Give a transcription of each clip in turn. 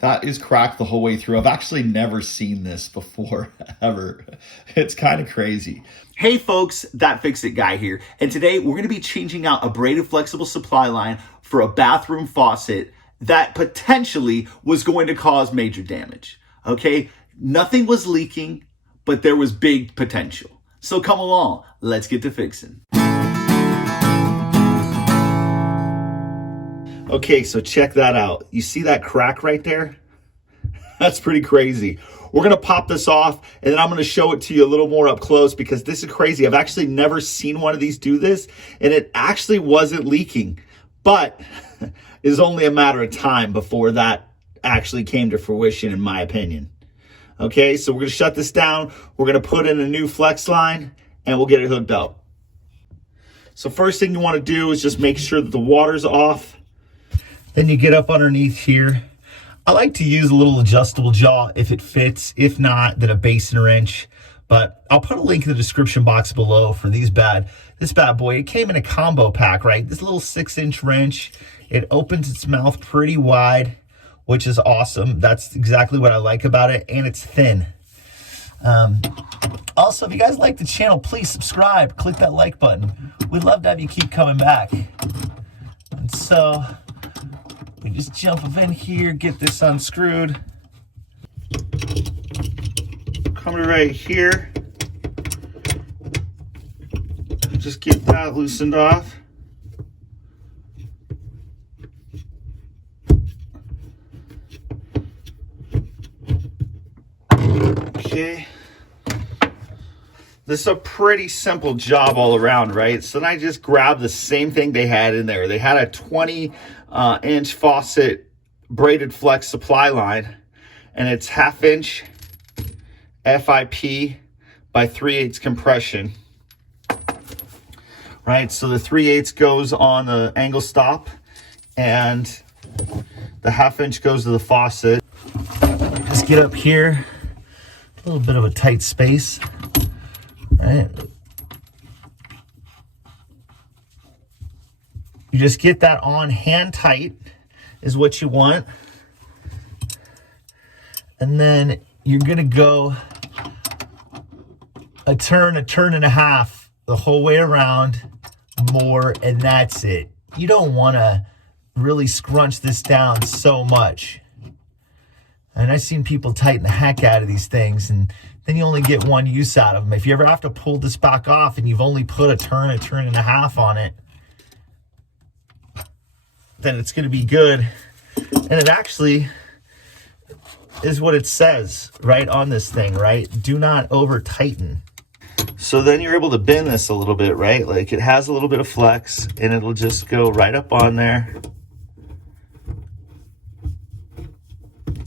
That is cracked the whole way through. I've actually never seen this before, ever. It's kind of crazy. Hey folks, That Fix It Guy here, and today we're going to be changing out a braided flexible supply line for a bathroom faucet that potentially was going to cause major damage. Okay, nothing was leaking, but there was big potential. So come along, let's get to fixing. Okay, so check that out. You see that crack right there? That's pretty crazy. We're gonna pop this off and then I'm gonna show it to you a little more up close because this is crazy. I've actually never seen one of these do this, and it actually wasn't leaking, but it's only a matter of time before that actually came to fruition, in my opinion. Okay, so we're gonna shut this down. We're gonna put in a new flex line and we'll get it hooked up. So first thing you wanna do is just make sure that the water's off. Then you get up underneath here. I like to use a little adjustable jaw if it fits. If not, then a basin wrench. But I'll put a link in the description box below for this bad boy. It came in a combo pack, right? This little 6-inch wrench. It opens its mouth pretty wide, which is awesome. That's exactly what I like about it, and it's thin. Also, if you guys like the channel, please subscribe. Click that like button. We'd love to have you keep coming back. And so we just jump in here, get this unscrewed. Come to right here. Just get that loosened off. Okay. This is a pretty simple job all around, right? So then I just grabbed the same thing they had in there. They had a 20-inch faucet braided flex supply line, and it's 1/2-inch FIP by 3/8 compression, right? So the 3/8 goes on the angle stop, and the 1/2-inch goes to the faucet. Just get up here, a little bit of a tight space. Right. You just get that on hand tight is what you want. And then you're going to go a turn and a half the whole way around, more, and that's it. You don't want to really scrunch this down so much. And I've seen people tighten the heck out of these things, and then you only get one use out of them. If you ever have to pull this back off and you've only put a turn and a half on it, then it's going to be good. And it actually is what it says right on this thing, right? Do not over tighten. So then you're able to bend this a little bit, right? Like it has a little bit of flex and it'll just go right up on there.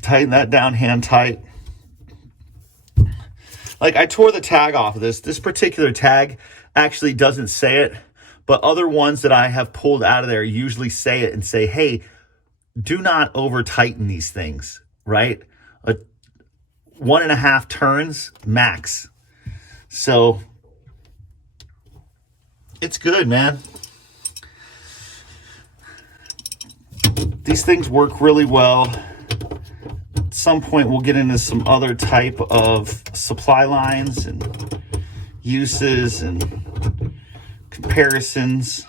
Tighten that down hand tight. Like I tore the tag off of this. This particular tag actually doesn't say it, but other ones that I have pulled out of there usually say it and say, hey, do not over tighten these things, right? 1.5 turns max. So it's good, man. These things work really well. At some point we'll get into some other type of supply lines and uses and comparisons.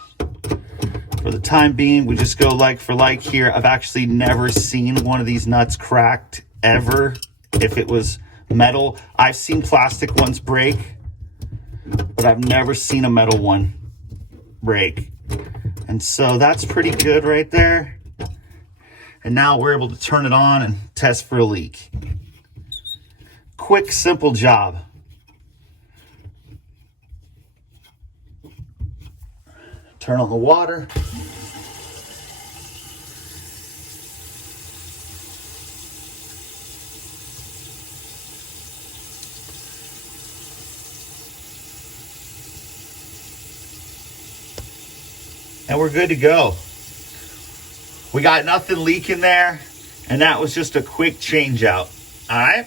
For the time being, we just go like for like here. I've actually never seen one of these nuts cracked ever. If it was metal, I've seen plastic ones break, but I've never seen a metal one break. And so that's pretty good right there. And now we're able to turn it on and test for a leak. Quick, simple job. Turn on the water. And we're good to go. We got nothing leaking there, and that was just a quick change out. All right?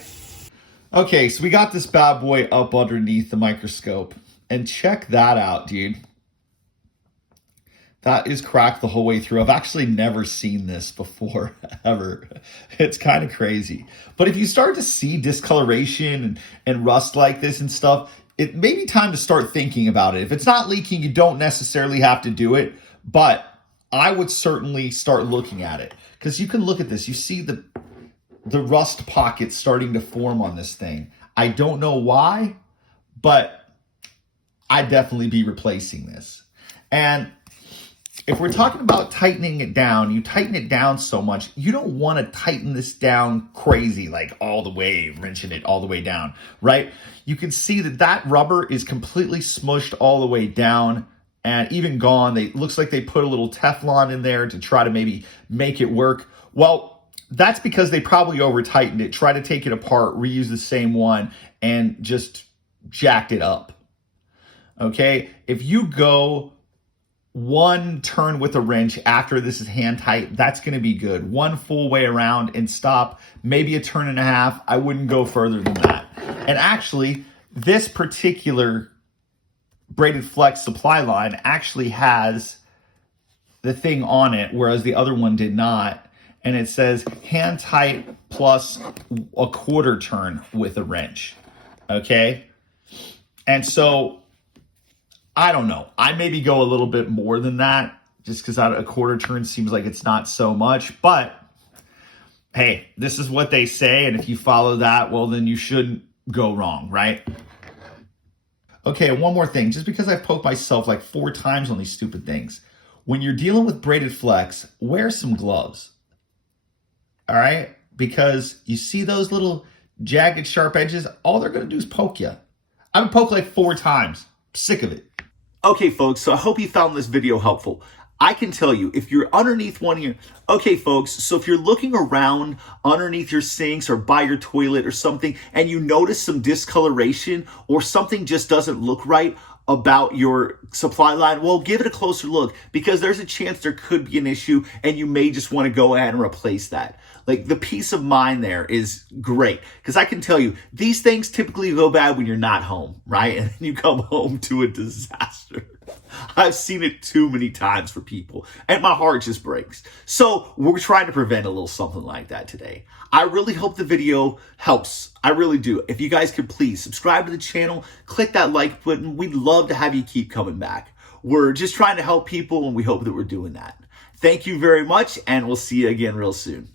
Okay, so we got this bad boy up underneath the microscope, and check that out, dude. That is cracked the whole way through. I've actually never seen this before, ever. It's kind of crazy. But if you start to see discoloration and rust like this and stuff, it may be time to start thinking about it. If it's not leaking, you don't necessarily have to do it, but I would certainly start looking at it. Because you can look at this. You see the rust pockets starting to form on this thing. I don't know why, but I'd definitely be replacing this. And if we're talking about tightening it down, you tighten it down so much, you don't want to tighten this down crazy, like all the way, wrenching it all the way down, right? You can see that rubber is completely smushed all the way down and even gone. It looks like they put a little Teflon in there to try to maybe make it work. Well, that's because they probably over-tightened it, tried to take it apart, reuse the same one, and just jacked it up, okay? If you go one turn with a wrench after this is hand tight, that's going to be good. One full way around and stop, maybe a turn and a half. I wouldn't go further than that. And actually, this particular Braided Flex supply line actually has the thing on it, whereas the other one did not. And it says hand tight plus a quarter turn with a wrench. Okay? And so I don't know. I maybe go a little bit more than that just because a quarter turn seems like it's not so much. But hey, this is what they say. And if you follow that, well, then you shouldn't go wrong, right? Okay, one more thing. Just because I've poked myself like 4 times on these stupid things, when you're dealing with Braided Flex, wear some gloves. All right? Because you see those little jagged, sharp edges, all they're going to do is poke you. I've been poked like 4 times. Sick of it. Okay, folks, so I hope you found this video helpful. I can tell you, if you're underneath one of your... Okay, folks, so if you're looking around underneath your sinks or by your toilet or something, and you notice some discoloration or something just doesn't look right about your supply line, well, give it a closer look, because there's a chance there could be an issue and you may just want to go ahead and replace that. Like, the peace of mind there is great, because I can tell you, these things typically go bad when you're not home, right? And then you come home to a disaster. I've seen it too many times for people, and my heart just breaks. So we're trying to prevent a little something like that today. I really hope the video helps. I really do. If you guys could please subscribe to the channel, click that like button. We'd love to have you keep coming back. We're just trying to help people, and we hope that we're doing that. Thank you very much, and we'll see you again real soon.